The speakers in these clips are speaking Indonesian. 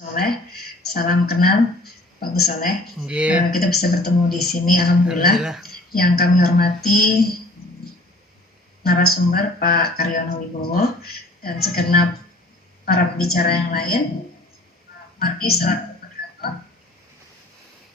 Soleh, salam kenal Pak Gus Soleh. Nggih. Kita bisa bertemu di sini, alhamdulillah. Alhamdulillah. Yang kami hormati narasumber Pak Karyono Wibowo dan segenap para pembicara yang lain, Mardi selaku moderator,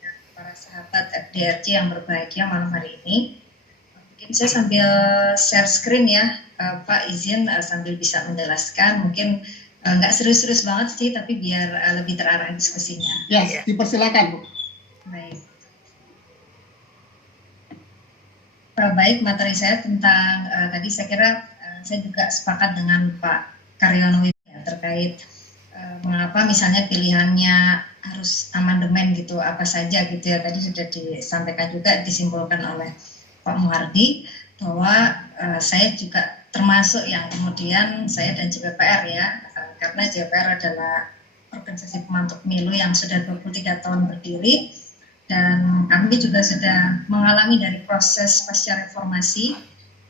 dan para sahabat FDRC yang berbahagia malam hari ini. Mungkin saya sambil share screen ya, Pak izin sambil bisa menjelaskan, mungkin nggak serius-serius banget sih, tapi biar lebih terarah diskusinya. Yes, dipersilakan Bu. Baik. Baik, materi saya tentang tadi saya kira saya juga sepakat dengan Pak Karyono ya, terkait mengapa misalnya pilihannya harus amandemen gitu, apa saja gitu ya. Tadi sudah disampaikan juga, disimpulkan oleh Pak Muhardi bahwa saya juga termasuk yang kemudian saya dan JPPR ya, karena JPPR adalah organisasi pemantau pemilu yang sudah 23 tahun berdiri, dan kami juga sudah mengalami dari proses pasca reformasi.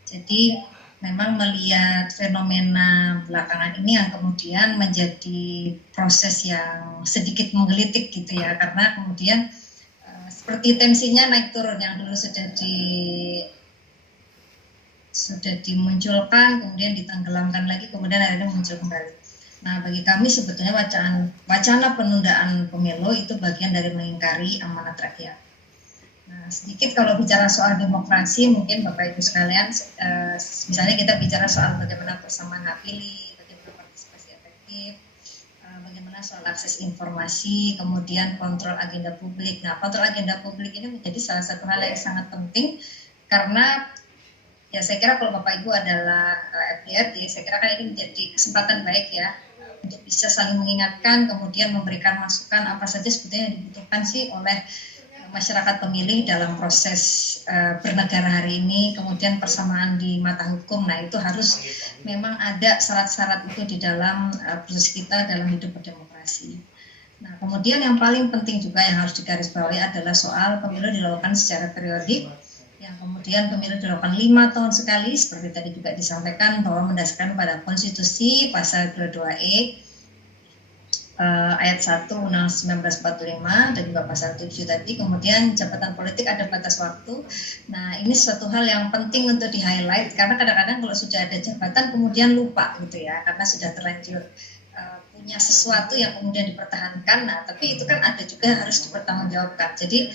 Jadi memang melihat fenomena belakangan ini yang kemudian menjadi proses yang sedikit menggelitik gitu ya, karena kemudian seperti tensinya naik turun, yang dulu sudah dimunculkan, kemudian ditenggelamkan lagi, kemudian akhirnya muncul kembali. Nah, bagi kami sebetulnya wacana penundaan pemilu itu bagian dari mengingkari amanat rakyat. Nah, sedikit kalau bicara soal demokrasi, mungkin Bapak Ibu sekalian, misalnya kita bicara soal bagaimana persamaan hak pilih, bagaimana partisipasi efektif, bagaimana soal akses informasi, kemudian kontrol agenda publik. Nah, kontrol agenda publik ini menjadi salah satu hal yang sangat penting, karena ya saya kira kalau Bapak Ibu adalah FDRD, saya kira kan ini menjadi kesempatan baik ya untuk bisa saling mengingatkan, kemudian memberikan masukan apa saja sebetulnya yang dibutuhkan sih oleh masyarakat pemilih dalam proses bernegara hari ini, kemudian persamaan di mata hukum. Nah, itu harus memang ada syarat-syarat itu di dalam proses kita dalam hidup berdemokrasi. Nah, kemudian yang paling penting juga yang harus digarisbawahi adalah soal pemilu dilakukan secara periodik, yang kemudian pemilu dilakukan 5 tahun sekali, seperti tadi juga disampaikan bahwa mendasarkan pada konstitusi pasal 22E ayat 1 Undang 1945 dan juga pasal 7 tadi. Kemudian jabatan politik ada batas waktu. Nah, ini suatu hal yang penting untuk di-highlight, karena kadang-kadang kalau sudah ada jabatan kemudian lupa gitu ya, karena sudah terlanjur punya sesuatu yang kemudian dipertahankan. Nah, tapi itu kan ada juga harus dipertanggungjawabkan. Jadi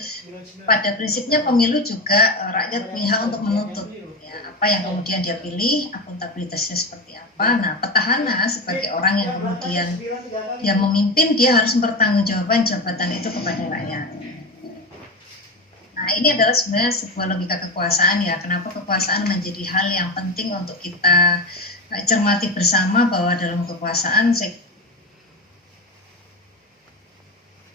pada prinsipnya pemilu juga rakyat punya hak untuk menuntut ya, apa yang kemudian dia pilih, akuntabilitasnya seperti apa. Nah, petahana sebagai orang yang kemudian dia memimpin, dia harus mempertanggungjawabkan jabatan itu kepada rakyat. Nah, ini adalah sebenarnya sebuah logika kekuasaan ya. Kenapa kekuasaan menjadi hal yang penting untuk kita cermati bersama, bahwa dalam kekuasaan saya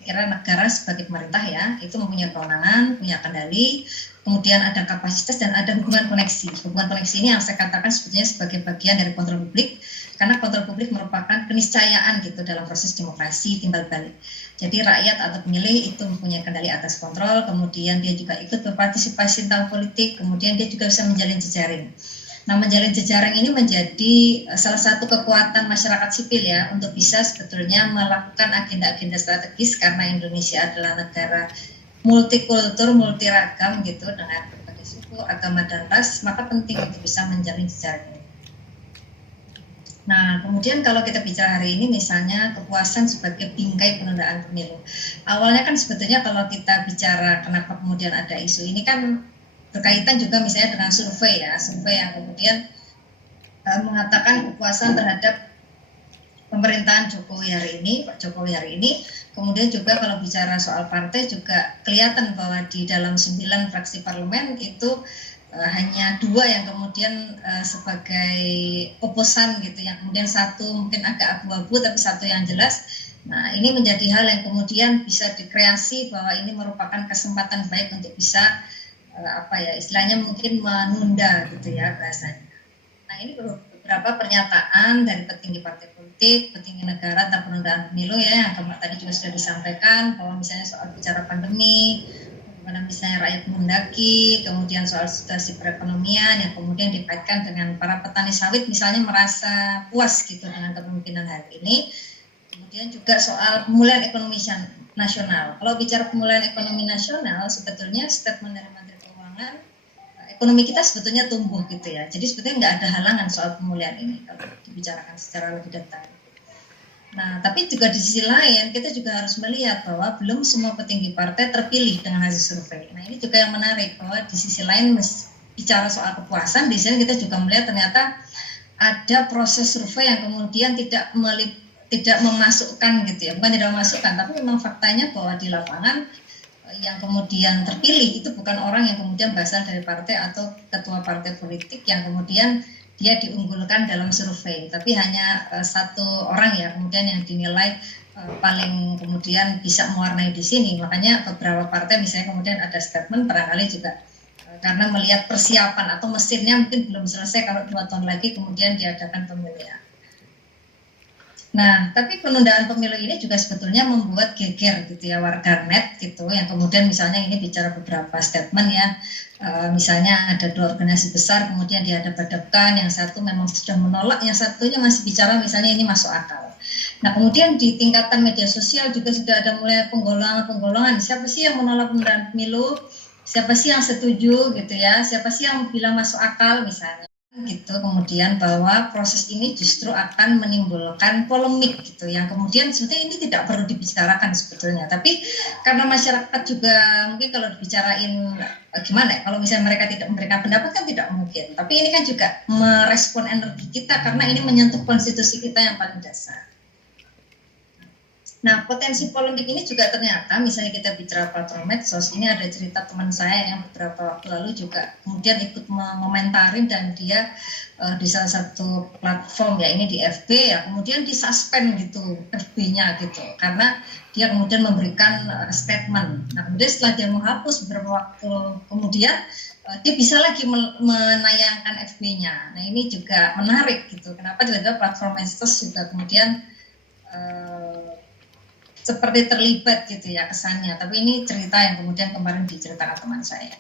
kira negara sebagai pemerintah ya, itu mempunyai kewenangan, punya kendali, kemudian ada kapasitas dan ada hubungan koneksi. Hubungan koneksi ini yang saya katakan sebetulnya sebagai bagian dari kontrol publik, karena kontrol publik merupakan keniscayaan gitu dalam proses demokrasi timbal balik. Jadi rakyat atau pemilih itu mempunyai kendali atas kontrol, kemudian dia juga ikut berpartisipasi tentang politik, kemudian dia juga bisa menjalin jejaring. Nah, menjalin jejaring ini menjadi salah satu kekuatan masyarakat sipil ya, untuk bisa sebetulnya melakukan agenda-agenda strategis, karena Indonesia adalah negara multikultur, multiragam gitu, dengan berbagai suku, agama, dan ras, maka penting untuk bisa menjalin jejaring. Nah, kemudian kalau kita bicara hari ini misalnya kepuasan sebagai bingkai penundaan pemilu. Awalnya kan sebetulnya kalau kita bicara kenapa kemudian ada isu ini kan berkaitan juga misalnya dengan survei ya, survei yang kemudian mengatakan kepuasan terhadap pemerintahan Jokowi hari ini, Pak Jokowi hari ini. Kemudian juga kalau bicara soal partai juga kelihatan bahwa di dalam 9 fraksi parlemen itu hanya 2 yang kemudian sebagai oposan gitu, yang kemudian 1 mungkin agak abu-abu tapi 1 yang jelas. Nah, ini menjadi hal yang kemudian bisa dikreasi bahwa ini merupakan kesempatan baik untuk bisa istilahnya mungkin menunda gitu ya bahasanya. Nah, ini beberapa pernyataan dari petinggi partai politik, petinggi negara tentang penundaan pemilu ya, yang tadi juga sudah disampaikan, bahwa misalnya soal bicara pandemi, bagaimana misalnya rakyat menghendaki, kemudian soal situasi perekonomian yang kemudian dikaitkan dengan para petani sawit misalnya merasa puas gitu dengan kepemimpinan hari ini. Kemudian juga soal pemulihan ekonomi nasional. Kalau bicara pemulihan ekonomi nasional, sebetulnya statement dari Menteri Keuangan, ekonomi kita sebetulnya tumbuh gitu ya. Jadi sebetulnya nggak ada halangan soal pemulihan ini kalau dibicarakan secara lebih detail. Nah, tapi juga di sisi lain kita juga harus melihat bahwa belum semua petinggi partai terpilih dengan hasil survei. Nah, ini juga yang menarik bahwa di sisi lain bicara soal kepuasan, di sini kita juga melihat ternyata ada proses survei yang kemudian tidak memasukkan gitu ya, bukan tidak memasukkan, tapi memang faktanya bahwa di lapangan yang kemudian terpilih itu bukan orang yang kemudian berasal dari partai atau ketua partai politik yang kemudian dia diunggulkan dalam survei, tapi hanya satu orang ya kemudian yang dinilai paling kemudian bisa mewarnai di sini. Makanya beberapa partai misalnya kemudian ada statement barangkali juga karena melihat persiapan atau mesinnya mungkin belum selesai kalau 2 tahun lagi kemudian diadakan pemilihan. Nah, tapi penundaan pemilu ini juga sebetulnya membuat geger gitu ya warganet gitu, yang kemudian misalnya ini bicara beberapa statement ya, misalnya ada 2 organisasi besar kemudian dihadap-hadapkan, yang satu memang sudah menolak, yang satunya masih bicara misalnya ini masuk akal. Nah, kemudian di tingkatan media sosial juga sudah ada mulai penggolongan, siapa sih yang menolak penundaan pemilu, siapa sih yang setuju gitu ya, siapa sih yang bilang masuk akal misalnya. Gitu kemudian bahwa proses ini justru akan menimbulkan polemik gitu yang kemudian sebetulnya ini tidak perlu dibicarakan sebetulnya, tapi karena masyarakat juga mungkin kalau dibicarain gimana ya, kalau misalnya mereka tidak memberikan pendapat kan tidak mungkin, tapi ini kan juga merespon energi kita karena ini menyentuh konstitusi kita yang paling dasar. Nah, potensi polemik ini juga ternyata, misalnya kita bicara platform medsos, ini ada cerita teman saya yang beberapa waktu lalu juga kemudian ikut mengomentari dan dia di salah satu platform ya ini di FB ya, kemudian disuspend gitu FB-nya gitu, karena dia kemudian memberikan statement. Nah, kemudian setelah dia menghapus beberapa waktu kemudian dia bisa lagi menayangkan FB-nya. Nah, ini juga menarik gitu, kenapa tiba-tiba platform medsos juga kemudian seperti terlibat gitu ya kesannya, tapi ini cerita yang kemudian kemarin diceritakan teman saya.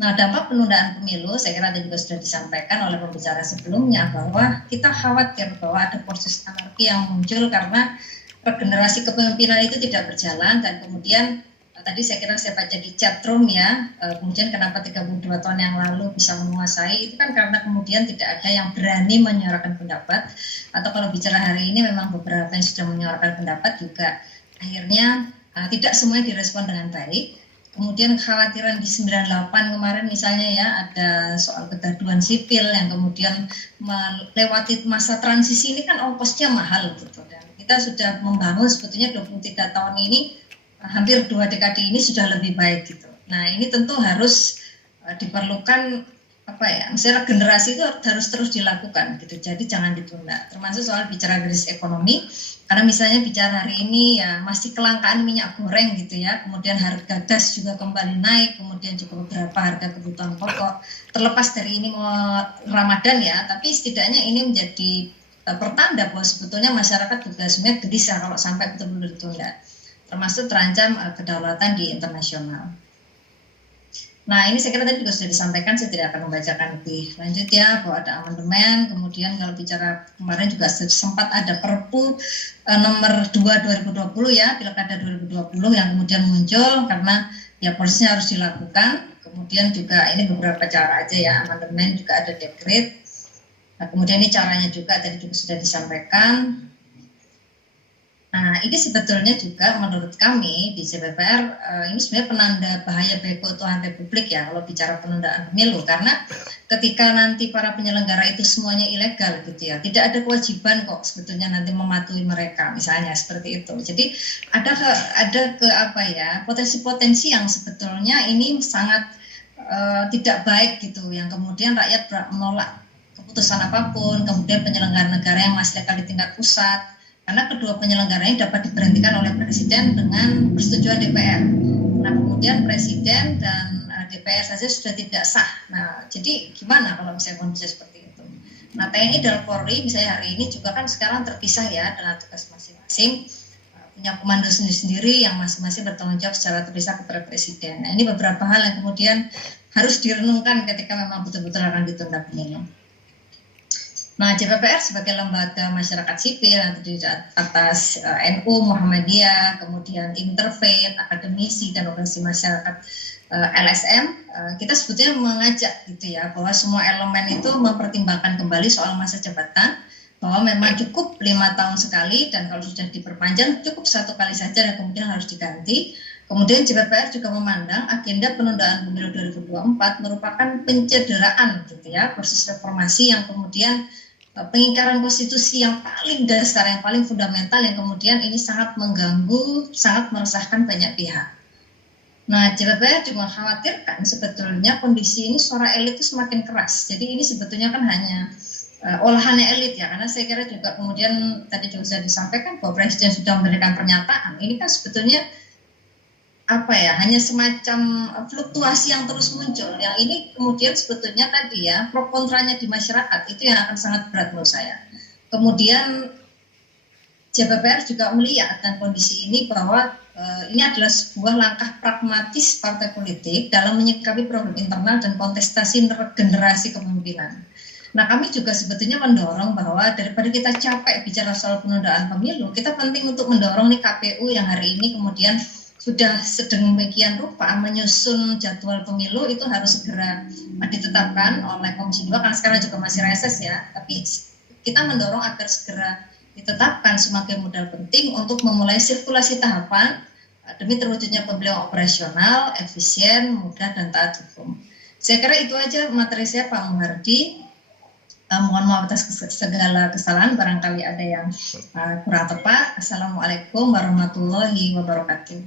Nah, dampak penundaan pemilu saya kira juga sudah disampaikan oleh pembicara sebelumnya bahwa kita khawatir bahwa ada proses anarki yang muncul karena regenerasi kepemimpinan itu tidak berjalan, dan kemudian tadi saya kira saya baca di chatroom ya, kemudian kenapa 32 tahun yang lalu bisa menguasai, itu kan karena kemudian tidak ada yang berani menyuarakan pendapat, atau kalau bicara hari ini memang beberapa yang sudah menyuarakan pendapat juga akhirnya tidak semuanya direspon dengan baik. Kemudian kekhawatiran di 98 kemarin misalnya ya, ada soal kegaduhan sipil yang kemudian melewati masa transisi ini kan ongkosnya mahal gitu, dan kita sudah membangun sebetulnya 23 tahun ini, hampir 2 dekade ini sudah lebih baik gitu. Nah, ini tentu harus diperlukan apa ya, misalnya generasi itu harus terus dilakukan gitu, jadi jangan ditunda, termasuk soal bicara krisis ekonomi, karena misalnya bicara hari ini ya masih kelangkaan minyak goreng gitu ya, kemudian harga gas juga kembali naik, kemudian juga beberapa harga kebutuhan pokok, terlepas dari ini mau Ramadan ya, tapi setidaknya ini menjadi pertanda bahwa sebetulnya masyarakat juga sebenarnya gelisah kalau sampai betul-betul ditunda, termasuk terancam kedaulatan di internasional. Nah, ini saya kira tadi juga sudah disampaikan, saya tidak akan membacakan lebih lanjut ya, bahwa ada amandemen, kemudian kalau bicara kemarin juga sempat ada Perpu nomor 2 2020 ya, Pilkada 2020 yang kemudian muncul karena ya prosesnya harus dilakukan, kemudian juga ini beberapa cara aja ya, amandemen juga ada dekret, nah, kemudian ini caranya juga tadi juga sudah disampaikan. Nah, ini sebetulnya juga menurut kami di CPPR ini sebenarnya penanda bahaya bagi keutuhan Republik ya kalau bicara penundaan pemilu, karena ketika nanti para penyelenggara itu semuanya ilegal gitu ya, tidak ada kewajiban kok sebetulnya nanti mematuhi mereka misalnya seperti itu. Jadi ada apa ya, potensi-potensi yang sebetulnya ini sangat tidak baik gitu, yang kemudian rakyat menolak keputusan apapun, kemudian penyelenggara negara yang masih legal di tingkat pusat. Karena kedua penyelenggaranya dapat diberhentikan oleh Presiden dengan persetujuan DPR. Nah, kemudian Presiden dan DPR saja sudah tidak sah. Nah, jadi gimana kalau misalnya kondisi seperti itu? Nah, TNI dan Polri misalnya hari ini juga kan sekarang terpisah ya dengan tugas masing-masing, punya komando sendiri-sendiri yang masing-masing bertanggung jawab secara terpisah kepada Presiden. Nah, ini beberapa hal yang kemudian harus direnungkan ketika memang betul-betul akan ditunda pemilu. Nah, JPPR sebagai lembaga masyarakat sipil yang terdiri atas NU, Muhammadiyah, kemudian Interfaith, akademisi, dan organisasi masyarakat LSM, kita sebetulnya mengajak gitu ya, bahwa semua elemen itu mempertimbangkan kembali soal masa jabatan, bahwa memang cukup 5 tahun sekali, dan kalau sudah diperpanjang cukup 1 kali saja dan kemudian harus diganti. Kemudian JPPR juga memandang agenda penundaan pemilu 2024 merupakan pencederaan gitu ya, proses reformasi yang kemudian pengingkaran konstitusi yang paling dasar, yang paling fundamental, yang kemudian ini sangat mengganggu, sangat meresahkan banyak pihak. Nah, JPPR juga khawatirkan sebetulnya kondisi ini suara elit itu semakin keras. Jadi ini sebetulnya kan hanya olahannya elit ya, karena saya kira juga kemudian tadi juga sudah disampaikan bahwa Presiden sudah memberikan pernyataan. Ini kan sebetulnya apa ya, hanya semacam fluktuasi yang terus muncul. Yang ini kemudian sebetulnya tadi ya, pro kontranya di masyarakat itu yang akan sangat berat menurut saya. Kemudian JPPR juga melihat dan kondisi ini bahwa ini adalah sebuah langkah pragmatis partai politik dalam menyikapi problem internal dan kontestasi generasi kepemimpinan. Nah, kami juga sebetulnya mendorong bahwa daripada kita capek bicara soal penundaan pemilu, kita penting untuk mendorong nih KPU yang hari ini kemudian sudah sedemikian rupa menyusun jadwal pemilu itu harus segera ditetapkan oleh Komisi 2 karena sekarang juga masih reses ya, tapi kita mendorong agar segera ditetapkan sebagai modal penting untuk memulai sirkulasi tahapan demi terwujudnya pemilu operasional, efisien, mudah, dan taat hukum. Saya kira itu aja materi saya, Pak Muhardi. Mohon maaf atas segala kesalahan, barangkali ada yang kurang tepat. Assalamualaikum warahmatullahi wabarakatuh.